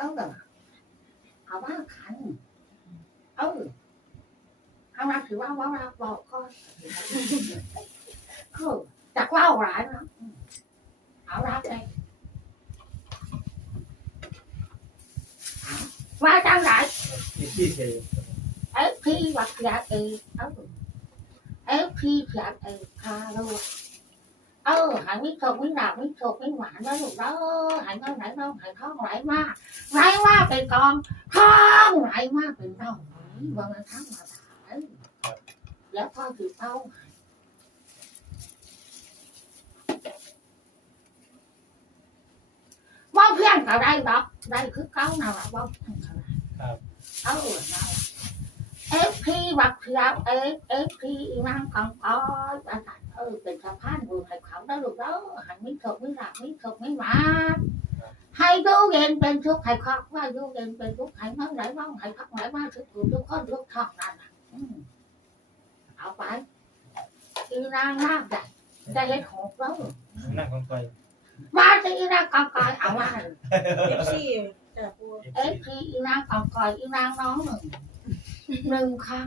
เออเอาว่าขัน เออเอามาถือว่าว่าเราบอกก็เออจากว่าหลายเนาะเอารับเลยว่าจังไหนมีที่เทเอฟพีวัดยาเอเอเอฟพียาเอพาลูก เออหายไม่โชคไม่หลับไม่โชคไม่หวานแล้วลูกเออหายเงินไหลน้องหายท้องไหลมากไหลมากเป็นกองท้องไหลมากเป็นเต้าบางวันทั้งมาถายแล้วพ่อถือเต้าว่าเพียงก็ได้ดอกได้คือเก้าน่ะว่าเพียงก็ได้เออนั่น เอฟพีบักเสียเอฟเอฟพีนั่งกังก้อยอาจารย์เออเป็นสะพานบุญให้เขาได้ลูกเด้อหันไม่ถกไม่หลับไม่ถกไม่หวานให้ดูเย็นเป็นทุกข์ให้ครอบว่าดูเย็นเป็นทุกข์ให้มั่งไหลมั่งให้พักไหลมาทุกคนทุกคนทุกท่องนั่นน่ะอืมเอาไปอีนางมากใหญ่จะเห็นหกแล้วนั่งกองไฟมาที่อีนางกังก้อยเอามาเอฟซีจ้ะปูเอฟพีอีนางกังก้อยอีนางน้องหนึ่ง หนึ่งครั้ง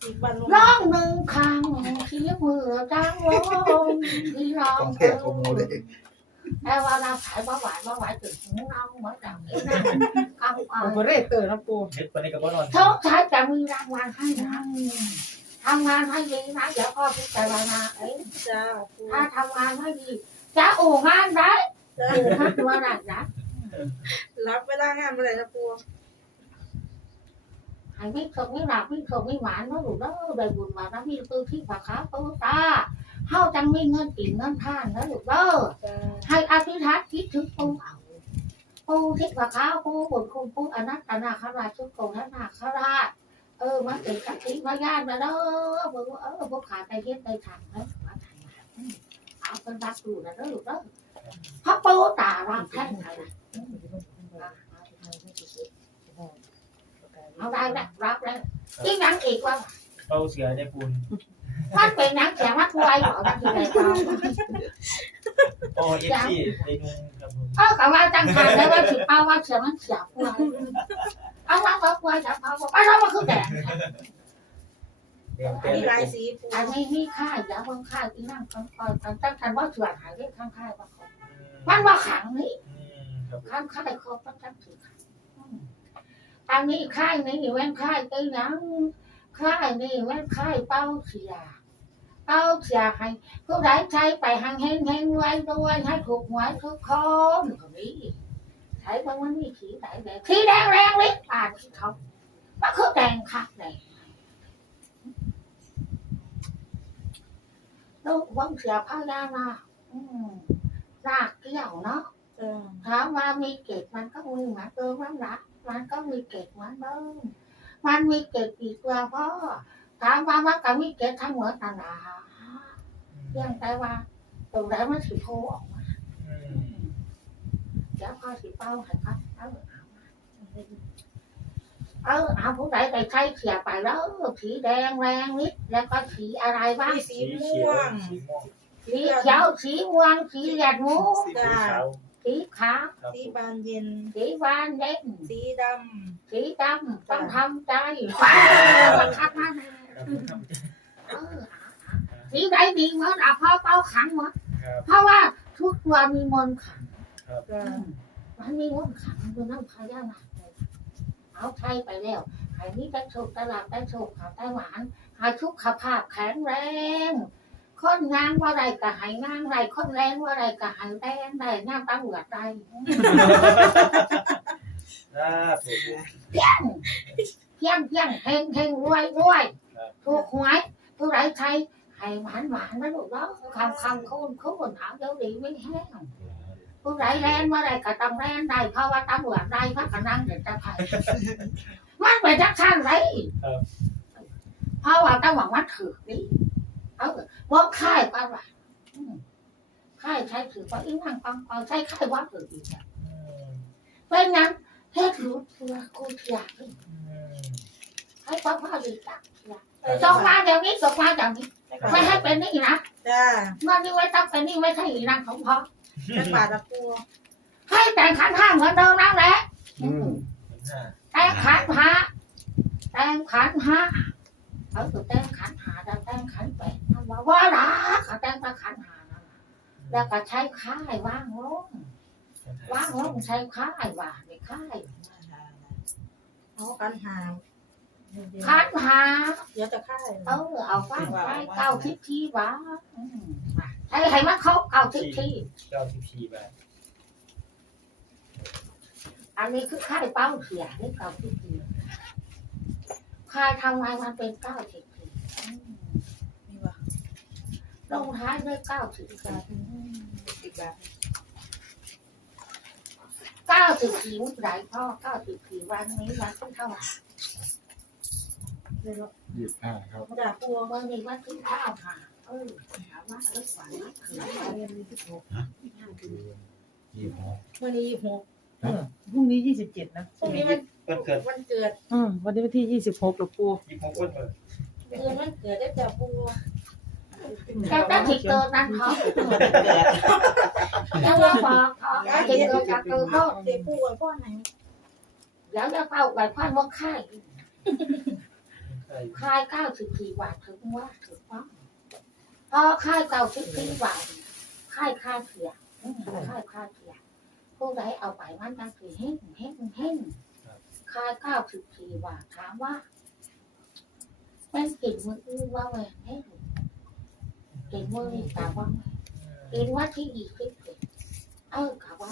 สีบันลงร้องหนึ่งครั้งที่มือจ้างวงที่ร้องต้องเอเทศโอโมเลยแต่ว่าเราขายว่าไหวว่าไหวถึงหูเราเหมือนกับนี่นะกำโอเอาเปเรเตอร์นะปูเฮ็ดปานนี้ก็บ่นอนเขาใช้จะมีรางวัลให้นะทำงานให้ดีนะเดี๋ยวพ่อพิจารณาเองจ้าปูถ้าทำงานไม่ดีจะอู่งานได้จ้าอู่งานตัวไหนนะรับเวลางานเมื่อไหร่นะปู ให้ไม่สมไม่หลับไม่สมไม่หวานนะลูกเด้อได้บุญมาแล้วมีตัวที่ฝากขาตัวตาเฮาจังมีเงินกินเงินทานนะลูกเด้อจ้าให้อธิษฐานคิดถึงปูเอาปูทิศว่าข้าวปูบุญคุณปูอนัตตนาคราชชุกโกธนาคราชเออมาเป็นสักทีมาญาติมาเด้อเออเออพวกขาไปเฮ็ดไปทางเออมาทางมาเอาเป็นรักดูนะเด้อลูกเด้อพระปูตาร่างแท่งอะไร เอาได้แล้วรับแล้วที่ยังอีกว่าเป้าเสียในปูนมันเป็นนังแข็งมัดไว้หรอมันคืออะไรเราโอ้เอฟซีในนุ่งครับผมเออกับว่าจังทางแล้วว่าสิเป้าว่าเสียมันเสียกว่าเอาว่าว่าว่าจะเป้าว่าเราว่าคือแดงเตรียมเต้นมีเลลายยสีปูอันนี้มีค่ายอย่าเพิ่งค่ายที่นั่งกันก่อนกันตั้งแต่ว่าสวดหายได้ข้างค่ายว่าเขามันว่าขังนี่ครับข้างค่ายเขาต้องตั้งถือขัง อันนี้ค่ายนี้แว่นค่ายตีนังค่ายนี่แว่นค่ายเป้าเสียเป้าเสียให้ผู้ใดใช้ไปหังเฮงเฮงไว้ด้วยให้ถูกหวยทุกคนก็มีใช้บางวันมีสีไหนแดงสีแดงแรงเลิอ่านที่เขาว่าคือแดงคักแดงลูกวังเสียพญานาอืมนาคเกี่ยวเนาะถามว่ามีเกตมันก็มีหมือนเดิมมันละ มันก็มีเกตเหมือนเดิมมันมีเกตอีกว่าพ่อถามว่ามันก็มีเกตทั้งหมดนั่นแหละเพียงแต่ว่าตรงไหนมันสิโผล่ออกมาเดี๋ยวพ่อสิเป้าให้ครับเอาเอาเอาเอาผู้ใดไปใช้เสียไปแล้วสีแดงแรงนิดแล้วก็สีอะไรบ้างมีสีสีม่เขียววสีม่วงสีเขียวสีม่วงสีเหลืองหมูสีขาว สีขาว ครับสีบานเย็น สีหวานเด่นสีดสีดำต้องทำใจฟ้าบังคับมาเออสีใดดีเหมื่อนอะพ่อเป้าขังหมดครับเพราะว่าทุกตัวมีมนต์ขังำจ้ามันมีมนต์ขังคือน้ำพายานาคเลยเอาไทยไปแล้วใหายนี้ได้โชคตลาดได้โชคขาได้หวานใหายทุกขภาพแข็งแรง คนงานว่าไรก็ใหายงานไรคนแรงว่าไรก็ใหายแรงได้งานตำรวจได้ล่าสุดเพียงเพียงเพียงเฮงเฮงรวยรวยครับถูกหวยผู้ไรใช้ให้หวานหวานนะลูกเนาะคำคำคูณคูณถามเดี๋ยวดีไม่แห้งผู้ไรแรงเมื่อไรก็ต้องแรงได้เพราะว่าตำรวจได้พักกนั่งเด็ดจะไทยมันไปจักชั้นไรเพราะว่าต้องหวังว่าถือนี่เอา ว่าค่ายป้าว่าอืมค่ายใช้ถือว่าอีนั่งปังปังใช้ค่ายว่าถืออีกอะเป็นนั้นเฮ็ดรู้เพื่อกูเทียนให้พ่อพ่อดีจักส่งมาเดี๋ยวนี้ส่งมาเดี๋ยวนี้ไม่ให้เป็นนี่นะจ้าเมื่อนี้ไว้ต้องเป็นนี่ไม่ใช่อีนางของพ่อจักบาทละปูให้แต่งขันห้าเหมือนเดิมนั่นแหละอืมห้าแต่งขันหาแต่งขันหาเขาคือแต่งขันหาแต่แต่งขันแปดนั่น ว่าว่าละเขาแต่งแต่ขันหานั่นล่ะแล้วก็ใช้ค่ายว่างลงว่างลงใช้ค่ายว่าไม่ค่ายเอากันหาขันหาเดี๋ยวจะค่ายเออเอาฟังไปเก้าทิศที่ว่าอืมให้ให้มันเขาเก้าทิศที่เก้าทีพีบาทอันนี้คือค่ายเป้าเสียนี่เก้าทิศที่ค่ายทำไมมันเป็นเก้าทิศที่อืมมีว่ะ ลงท้ายด้วยเก้าทิศที่สิบบเก้าสิบสี่วันไหนพ่อเก้าสิบสี่วันนี้วันที่เท่าไหร่เลยว่ายี่สิบห้าครับธรรมดาปูเมื่อนี้วันที่เท่าค่ะเออถามว่าเออหวานมากคืออะไรเรียนยี่สิบหกยี่สิบหกวันนี้ยี่สิบหกพรุ่งนี้ยี่สิบเจ็ดนะพรุ่งนี้มันวันเกิดวันเกิด อืมวันนี้วันที่ยี่สิบหกหลวงปู่ยี่สิบหกวันเกิดเดือนวันเกิดได้จากปู แค่ได้ถิดเกินนั้นเขาแค่ว่าบอกเขาได้ถิดเกินจากเกินเขาเด็กปูไว้พ่อไหนเดี๋ยวจะเฝ้าไปพ่อว่าค่ายค่ายเก้าสิบสี่วันถึงว่าถึงว่าพอค่ายเก้าสิบสี่วันค่ายค่าเสียค่ายค่าเสียผู้ใดเอาไปมันจะคือเฮ้งเฮ้งเฮ้งค่ายเก้าสิบสี่วันถามว่าแม่งกินมืออื้อว่าแหวนเฮ้ง เป็นมือนี่กะว่าเอ็นวันที่ดีที่สุดเออกะว่า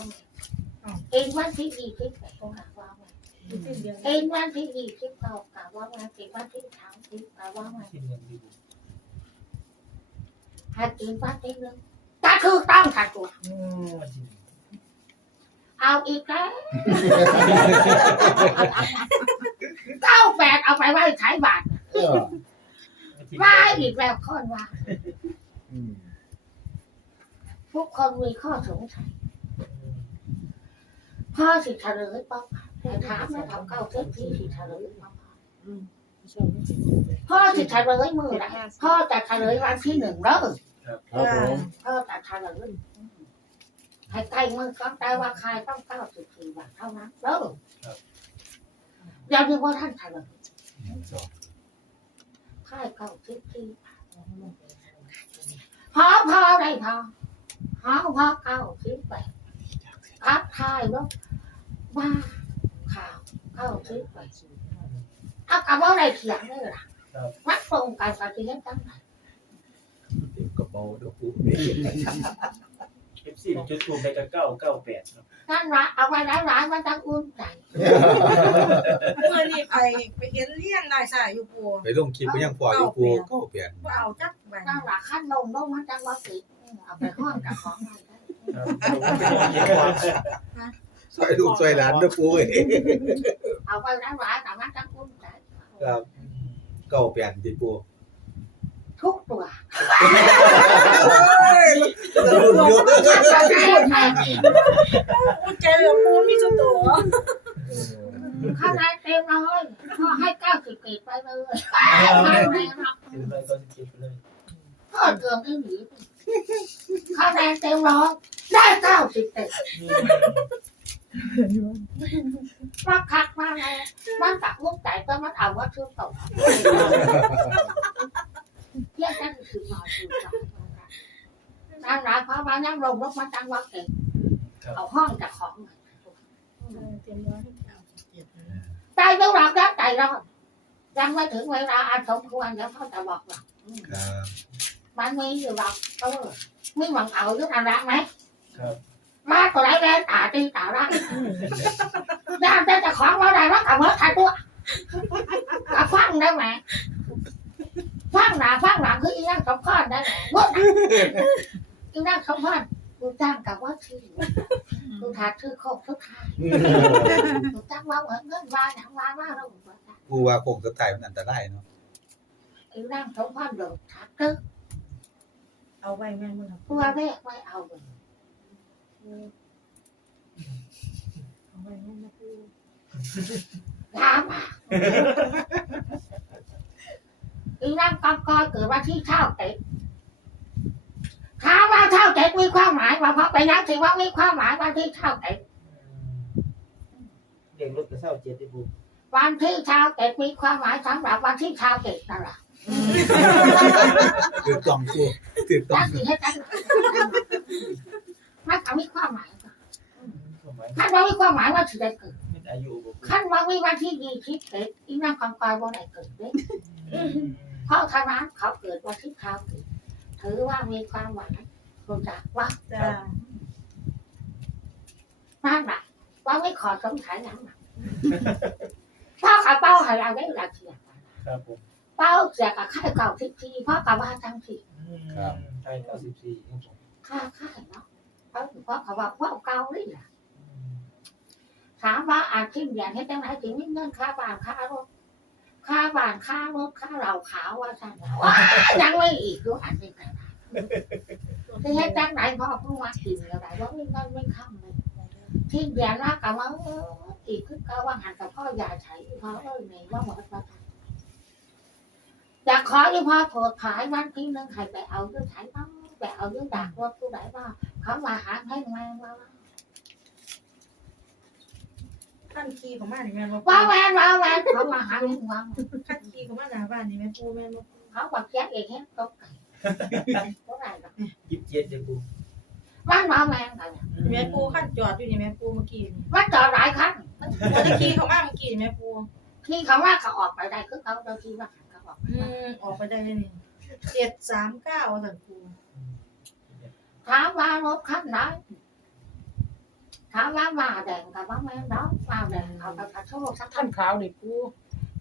เอ็นวันที่ดีที่สุดกะว่าเอ็นวันที่ดีที่เก่ากะว่าเอ็นวันที่สามที่กะว่าหากเอ็นวันที่หนึ่งตาคือต้องขาดตัวเอาอีกแล้วเก้าแปดเอาไปไว้ขายบาทว่าอีกแล้วค่อนว่า ทุกคนมีข้อสงสัยพ่อสิเฉลยป้องแต่ถามแล้วเขาเก้าเส้นที่สิเฉลยป้องพ่อสิเฉลยมือไหนพ่อจะเฉลยวันที่หนึ่งเด้อครับผมพ่อจะเฉลยให้ใกล้มือก็ได้ว่าใครต้องเก้าสิบสี่บาทเท่านั้นเด้อเดี๋ยวนี้ว่าท่านเฉลยสองค่ายเก้าสิบสี่บาท พอพอได้พอพอพอเก้าสิบแปดอัพทายแล้วว่าข่าวเก้าสิบแปดเอากับว่าอะไรเขียนได้ล่ะมัดตรงกันกับที่เล่นตั้งแต่เด็กกระเป๋าดอกปุ๊บ เอฟซีจุดทูบไปกับเก้าเก้าแปดครับนั่นละเอาไว้ร้ายๆมันต้องอุ่นใจเมื่อนี่ไปไปเห็นเลี้ยงนายสายอยู่ปูไปลงคลิปก็ยังปล่อยอยู่ปูก็เปลี่ยนว่าเอาจักแบ่งนั่นละขั้นลงลงมันจะว่าติดเอาไปห้องกับของอะไรได้ครับซอยลูกซอยหลานด้วยปูเอ้ยเอาไว้ร้ายๆแต่มันต้องอุ่นใจครับก็เปลี่ยนที่ปูทุกตัวรุ่ นเยอะปูเจอปูมีสตัวข้างในเต็มเลยพอให้เก้าสิบเกตไปเลยข้างในนะถือไปก็จะเก็บไปเลยพ่อเติมที่หนีข้างในเต็มร้อยได้เก้าสิบเกตมาคักมาเลยมันตักลูกใจก็มันเอาว่าชื่อมตกเที่ยงกันถือมาถือ มานั่นหมายความว่านั่งลงรถมาจังว่าเก่งเอาห้องจากของเต็มร้อยเก้าสิบเจ็ดใจต้องรอแก้ใจรอดยังไม่ถึงเวลาอันสมควรแล้วเขาจะบอกว่าครับมันมีอยู่หรอกเออมีหวังเอายุคอันรักไหมครับมาตัวไหนแรงตาตีตารักย่างจะจะของว่าอะไรวะกับเมื่อทันตัวกับฟังได้ไหมฟังหนาฟังหลังคืออีนั่งสมพรได้ไหม เมื่ออีนั่งสมพรกูจ้างกับว่าชื่อกูถาชื่อโคกทุกทายกูจ้างว่าเหมือนเงินว่าอย่างว่าว่าเราบอกว่าปูว่าโคงสุดท้ายมันอันตรายเนาะอีนั่งสมพรเดือดทักตึกเอาไว้แม่มึงตัวแรกไม่เอาเลยเอาไว้แม่มาปูถามอะอีนั่งกองกอยเกิดว่าที่เช่าเต็ ดถามว่าเช่าเต็ดมีความหมายว่าเพราะไปนักสิว่ามีความหมายว่าที่เช่าเต็ดอเศร้าเจ็ดที่ปูวันที่ชาวเก็ดมีความหมายสำหรับวันที่ชาวเก็ดนั่นแหละถือต้องปูถือต้อนั่งนคือให้กันมันก็มีความหมายความหมายขั้นว่ามีความหมายว่าสิได้เกิดเป็นอายุบ่ปูขั้นว่ามีวันที่ดีที่เกิดอีนั่งคำกอยว่าได้เกิดเด้เพราะทางนั้นเขาเกิดวันที่ชาวเกิดถือว่ามีความหมายรู้จักว่า จ้านั่นแหละว่าไม่ขอสงสัยอย่างนั้นพ่อกับเป้าให้เราได้ละเทียดครับผมเป้าเสียกับค่ายเก่าทิทีพ่อกับว่าทั้งทีไทยเก้าสิบสี่ครับผมค่าค่ายเนาะเพราะพ่อเขาว่าพ่อเก่าเลยล่ะถามว่าอาชีพอย่างให้จังไหนถึงมีเงินค่าบ้านค่ารถค่าบ้านค่ารถค่าเหล่าขาวว่าสั่นว้ายังไม่อีกดูอันนี้กันที่ให้จังไหนพ่อเพิ่งมากินอะไรว่าไม่เงินไม่ข้ามเลย ที่เดียนว่ากับว่าเอออีกคือก็ว่าหันกับพ่อยาใช้พ่อเอ้ยนี่ว่าหมดแล้วอยากขอที่พ่อโทษขายวันที่หนึงให้ไปเอาเรื่องขายบ้างไปเอาเรื่องดักรถผู้ใดว่าเขามาหาให้แม่ว่าขั้นคีของมานี่แม่นบ่ว่าแม่ว่าแม่เขามาหาให้ว่าขั้นคีของมาหน้าบ้านนี่แม่ปูแม่นบ่เขาบอกแจ๊กเองแค่ตกไก่เท่าไหร่หรอกยี่สิบเจ็ดที่ปู วันว่าแม่กันเนี่ยแม่ปูขั้นจอดอยู่นี่แม่ปูเมื่อกี้นี่วันจอดหลายครั้งบ่ได้คีของมาเมื่อกี้นี่แม่ปูที่เขาว่าเขาออกไปได้คือเขาเราที่ว่าเขาออกไปอืมออกไปได้เลยนี่เจ็ดสามเก้าสั่นปูถามว่ารถคันไหนถามว่ามาแดงกับว่าแม่เนาะมาแดงเขาไปกระโชกสักขั้นขาวนี่ปู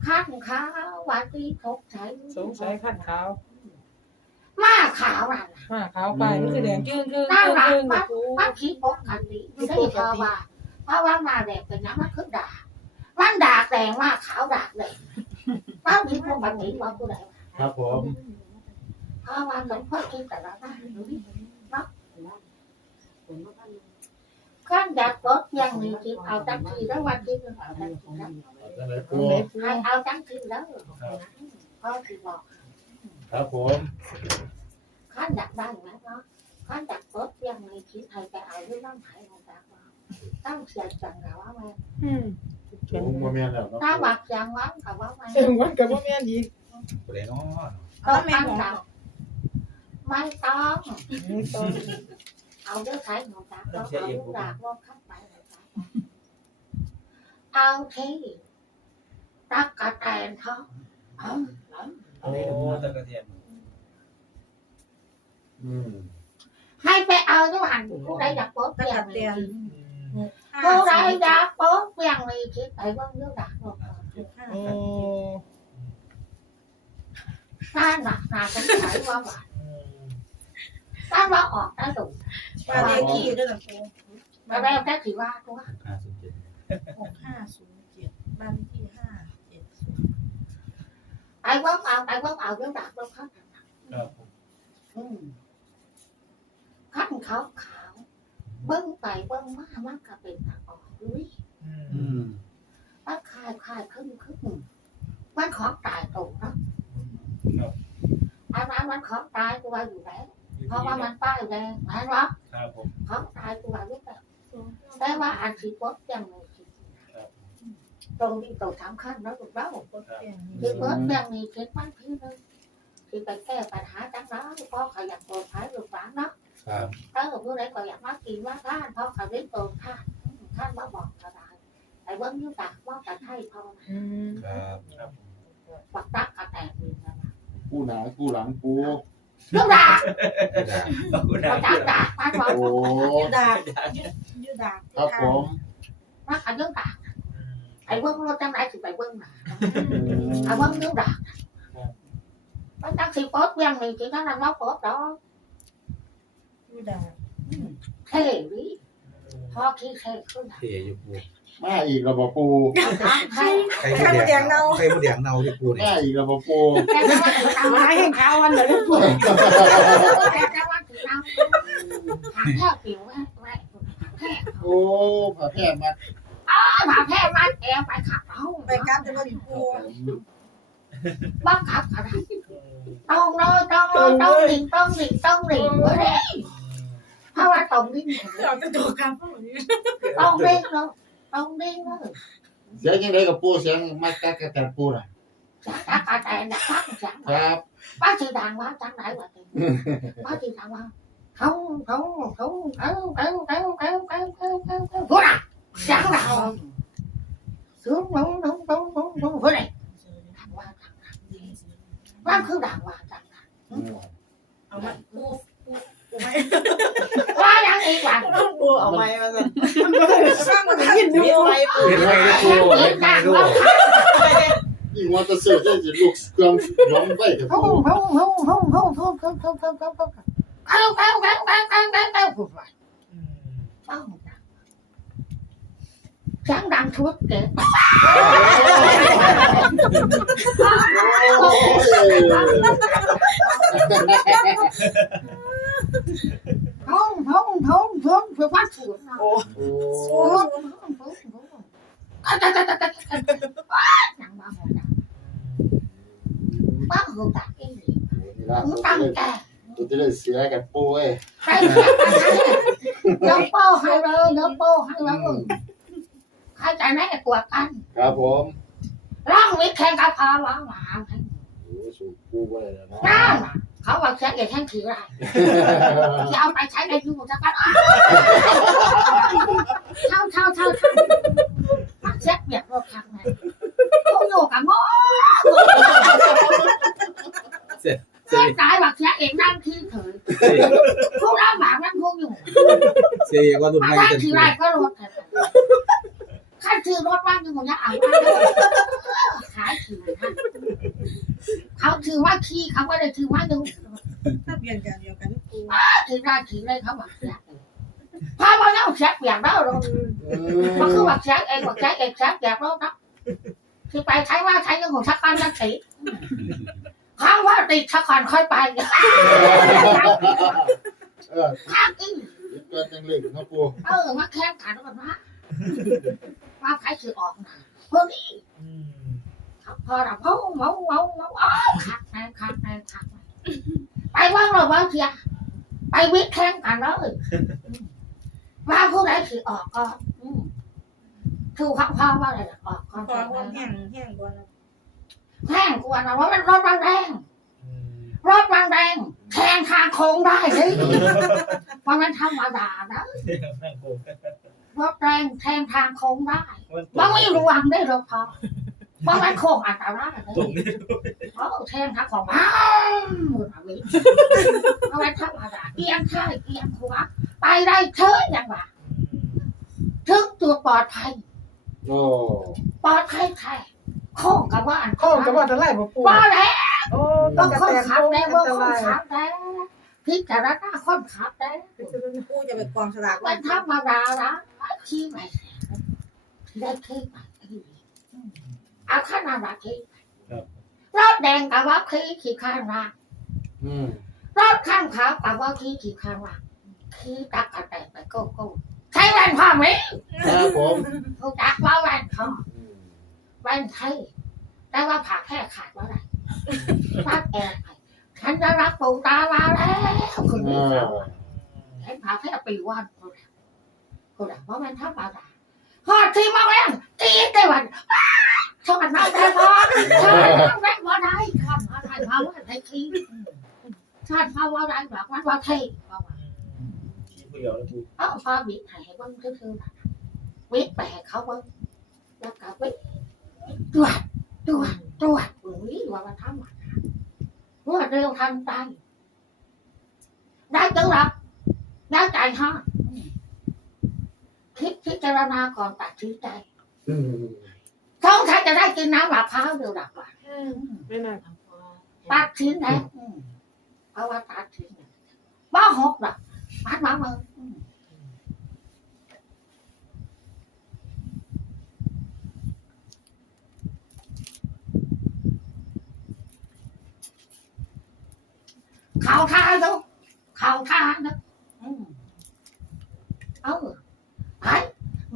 ขั้นขาววันที่ทกใช้สงสัยขั้นขาวมา ขาวน่ะมาขาวไปนี่คือแดงจึ้งจึ้งน่าจึ้งรักจึ้งมากปูมันคิดปกติไม่ได้เพราะว่าเพราะว่ามาแดงเป็นน้ำมันคือด่ามันด่าแดงมากขาวด่าแดงมันคิดปกติว่าผู้ใดครับผมเพราะว่าหลวงพ่อคิดแต่ละบ้านดูดิเนาะขั้นอยากรถยังมีจิตเอาตั้งทีแล้ววันที่หนึ่งเอาตั้งทีแล้วจังไรปูให้เอาตั้งทีแล้วพ่อคือบอกครับผมขั้น อยากได้ไหมเนาะขั้นอยากรถยังมีจิตให้ไปเอาเรื่องน้ำไผ่ของตาว่าตั้งเสียจังแล้วว่าแม่อืมผมมาแม่แล้วเนาะถ้าบักยังวังกับว่าแม่เออวันกับว่าแม่นอีกผู้ใดเนาะก็ตั้งไม่ต้องนี่ต้องเอาเรื่องไผ่ของตาก็เอาลูกดากรถข้าไปเอาที่ตักกระแตนท้องเอาโอ้ตะกะเทียน อืมให้ไปเอาด้วยหันผู้ใดอยากโป๊ะเปลี่ยนมีคิดห้าผู้ใดสี่อยากโป๊ะเปลี่ยนมีคิดไปว่าเรื่องดากรถห้าโอ้น่าหนักหนาสงสัยว่าว่าถ้าว่าออกได้ถูกบ้านเลขที่ด้วยสั่นปูมาแล้วได้ถือว่าตัวห้าสิบเจ็ดหกห้าศูนย์เจ็ดบ้านเลขที่ห้าเจ็ดศูนย์ไอ้ว่าเอาไอ้ว่าเอาเรื่องดากรถข้างครับผมอืม ขั้นขาวขาวเบิ้งไปเบิ้งมามันก็เป็นตาออกด้วยอืมมันคายคายขึ้นขึ้นมันของตายตรงเนาะอันนั้นมันของตายตัวอยู่แล้วเพราะว่ามันป้ายแดงเห็นไหมครับผมของตายตัวอยู่แล้วแต่ว่าอันที่พบยังไม่คิดตรงที่ตัวสำคัญแล้วถูกแล้วกดเปลี่ยนที่พบยังมีคิดมันที่นึงที่ไปแก้ปัญหาจังแล้วพ่อขยันโตท้ายลูกหลานเนาะ ครับถ้าผู้ใดก็อยากมากินว่าท่านเพราะเขาได้โตท่านท่านมาบอกก็ได้แต่เบิ้งยุตาว่าจะให้พออืมครับครับปักตักกระแตกดีนะกู้หนากู้หลังปูลูกดาได้ขอบคุณเรานะจักดามันบอกโอ้ยูดาบยูดาบครับผมว่าขันยุตาไอ้เบิ้งรถจังไรสิไปเบิ้งหนาอืมไอ้เบิ้งยุตามันจักสิโป๊ดเพียงหนึ่งทีนั้นเราโป๊ดดอก ยูดาบเท่ดิพอขี้เท่ขึ้นเทอยู่ปูมาอีกระบปูเท่ไข่มดแดงเน่าไข่มดแดงเน่าที่ปูนี่มาอีกระบปูแกจะว่าถือเอาไม้แห่งขาววันเดี๋ยวนี้ปูแกจะว่าถือเอาหาแค่ผิวแค่แค่โอ้ผ่าแพร่มาหาแค่มัดแอวไปขับเอาไปกลับจะมาถึงปูบ้าขับอะไรต้องเลยต้องเลยต้องดิ่งต้องดิ่งต้องดิ่งเลย เพราะว่าตรงดิ่งเราจะโดดกลับพวกนี้ต้องดิ่งเลยต้องดิ่งเลยเสียงยังไงกับปูเสียงไม่แก๊กแก๊กปูน่ะจากตากาแตนจากพักจากครับป้าสีดังว่าจังไหนวะป้าสีดังว่าเขาเขาเขาเขาเขาเขาเขาเขาเขาเขาเขาพูดอะจังเรา xuống đúng đúng đúng đúng đúng với này đàng hoàng đàng hoàng Bác cứ đàng hoàng đàng hoàng เอามาปูปู ปูไม่ quá đáng đi hoàng ปูเอาไม้มาสั่นข้างมันจะยินดูไว้ปูเฮ็ดไงลูกปูเฮ็ดไงลูกยิ่งว่าจะเสือกได้จะลูกเครื่องล้มไว้กับปู không không không không không không không không không không không cao cao cao cao cao cao cao phụt ท้องท้องท้องท้องเพื่อฟัดสูดโอ้โหตายตายตายตายตายหนังมาหอหนังป้าหัวตาเองมึงตั้งแต่ตัวที่เลยเสีกันปูเอ้ให้แล้วป้ให้เราแล้วป้ให้เราเข้ใจไหมกลัวกัน ครับผมร่างวิแข่งกับพารวางหมาโอ้สูบปูไปแล้นะ เขาว่าแค่เด็กทั้งถือละจะเอาไปใช้ในยูคจะกัวเท่าเท่าเท่ามาแจ็คเบียดรถคันไหนโอ้โหกับโม่เพื่อนตายว่าแค่เองนั่งคือเถินพวกเราหมานั่งพวกอยู่เสียว่าดูไม่ได้ถือไรก็รถขั้นถือรถว่างยูงหมดยัอ่านขายถือ เขาถือว่าขี้เขาไม่ได้ถือว่าดูถ้าเปลี่ยนกันเดียวกันปูถือได้ถือเลยเขาบอกเสียพามาแล้วเสียอย่างนั้นเราเอมันคืออบักเสียเองบักเสียเองเสียอย่างนั้นนะคือไปใช้ว่าใช้เรื่องของชักการยันติเขาว่าติดชักการค่อยไปเออข้างอีเกิดจังเล็กนะปูเออมาแข่งขันกันว่าว่าใครคือออกหนาเพิ่งนี้อืม พอเราเมาเมาเมาเมาอ๋อขัดแรงขัดแรงขัดแรงไปว่างเราว่าเสียไปวิทย์แข่งกันเลยว่าผู้ใดคือออกก็อืมถูกเขาพ่อว่าอะไรออกก็พอวันแห้งแห้งบนแข่งกวนเราว่ามันรถบางแรงอืมรถบางแรงแข่งทางโค้งได้เลยมันมันธรรมดานะนั่งโกงรถแรงแข่งทางโค้งได้มันตมันกไม่รวมได้หรอกพอ มันมันโค้งอันตรายตรงนี้เพราะแทนทักของอ้าวเอาไว้เอาไว้ธรรมดาเอียงข้างเอียงขวาไปได้เถอะอย่างว่าถึงตัวปลอดภัยโอ้ปลอดภัยแท้โค้งกับว่าอันโค้งกับว่าจะไล่บ่ปูว่าแล้วโอ้ต้ต้อองงคนแต่ขับโค้งแล้วอัว่านตคนรายขับแล้วพิจารณาคนขับแล้วปูจะไปกองสลากมันธรรมดาละขี้ไปได้ขี้ไป เอาขนาดนั้นขี้รถแดงกับว่าขี้ขี้ข้างละอืมรถข้างขาวกับว่าขี้ขี้ข้างละขี้ตักกระแตกไปโก้โก้ใช้แว่นพ่อไหมครับผมถูกจักว่าแว่นพ่ออืมแว่นไทยแต่ว่าผ่าแค่ขาดว่าไรฟาดแอบไปฉันจะรับปู่ตามาแล้วคุณเอนี่อเขาเห็นผ่าแค่ปีวันคุณคุณเพราะมันธรรมดาพอที่มาแว่นตีได้วัน ชอบน้ำได้พอชอบน้ำได้พอได้ชอบมมาได้พอว่าได้ขี้ชอบพอว่าได้แบบว่าว่าเท่ว่าว่าเดียวแล้วกูเอาพอบิดให้เบิ้งซื่อวิทย์แปลเขาบิ้งแล้วก็วิทย์ตรวจตรวจตรวจอุ้ยว่ามันทำมันรวเร็วทันใจได้จังหรอได้ใจฮะคิดพิจารณาก่อนตัดสินใจ อืม จะได้กินน้ำมะพร้าวเดียวดักว่าไม่น่าทตัดสินแล้วอืมเพราะว่าตัดสินแล้วบ้าหกดักตัดมาเมืออืมข่าวท่าดูข่าวท่าดูอืมเออไอ้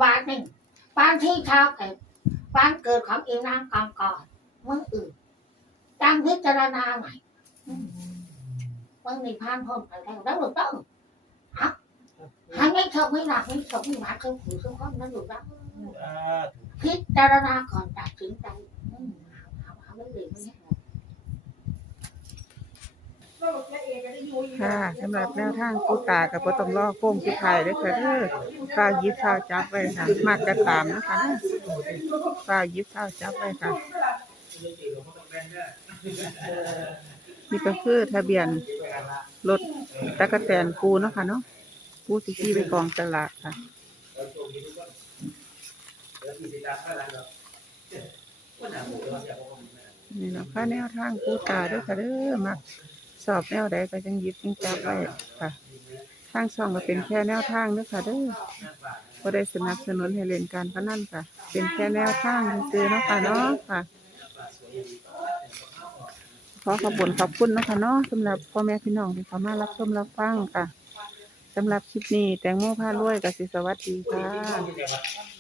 บาทหนึ่งบางที่เช้าเก็ บบ้านเกิดของอีนางกองก่อนเมื่ออื่นตั้งพิจารณาใหม่เมื่อมีพานพรมไปแล้วแล้วหรือเปล่าฮะหาไม่เท่าไม่หลักไม่สมไม่หมาคือผู้สมความนั้นหรือเปล่าอ่าพิพิจารณาก่อนตัดสินใจอืมเอาเอาไม่ดีไม่แห้ง ค่ะสำหรับแนวทางกูตากับบ่ต้องรอโค้งสุดท้ายด้อค่ะเด้อฟ้าวยิบฟ้าวจับไว้ค่ะมากกระตามนะคะนะฟ้าวยิบฟ้าวจับไว้ค่ะนี่ก็คือทะเบียนรถตะกะแตนกูเนาะค่ะเนาะกูสิขี่ไปกองตลาดค่ะนี่เนาะค่ะแนวทางกูตาด้วยค่ะเด้อมัก สอบแนวใดก็จังหยิบจังจับไว้ค่ะทางช่องก็เป็นแค่แนวทางเด้อค่ะเด้อบ่ได้สนับสนุนให้เล่นการพนันค่ะ เป็นแค่แนวทางซื่อๆเนาะค่ะเนาะค่ะ ขอขอบคุณขอบคุณเนาะคะเนาะสำหรับพ่อแม่พี่น้องที่เข้ามารับชมรับฟังค่ะสำหรับคลิปนี้แตงโมพารวยกับสิสวัสดีค่ะ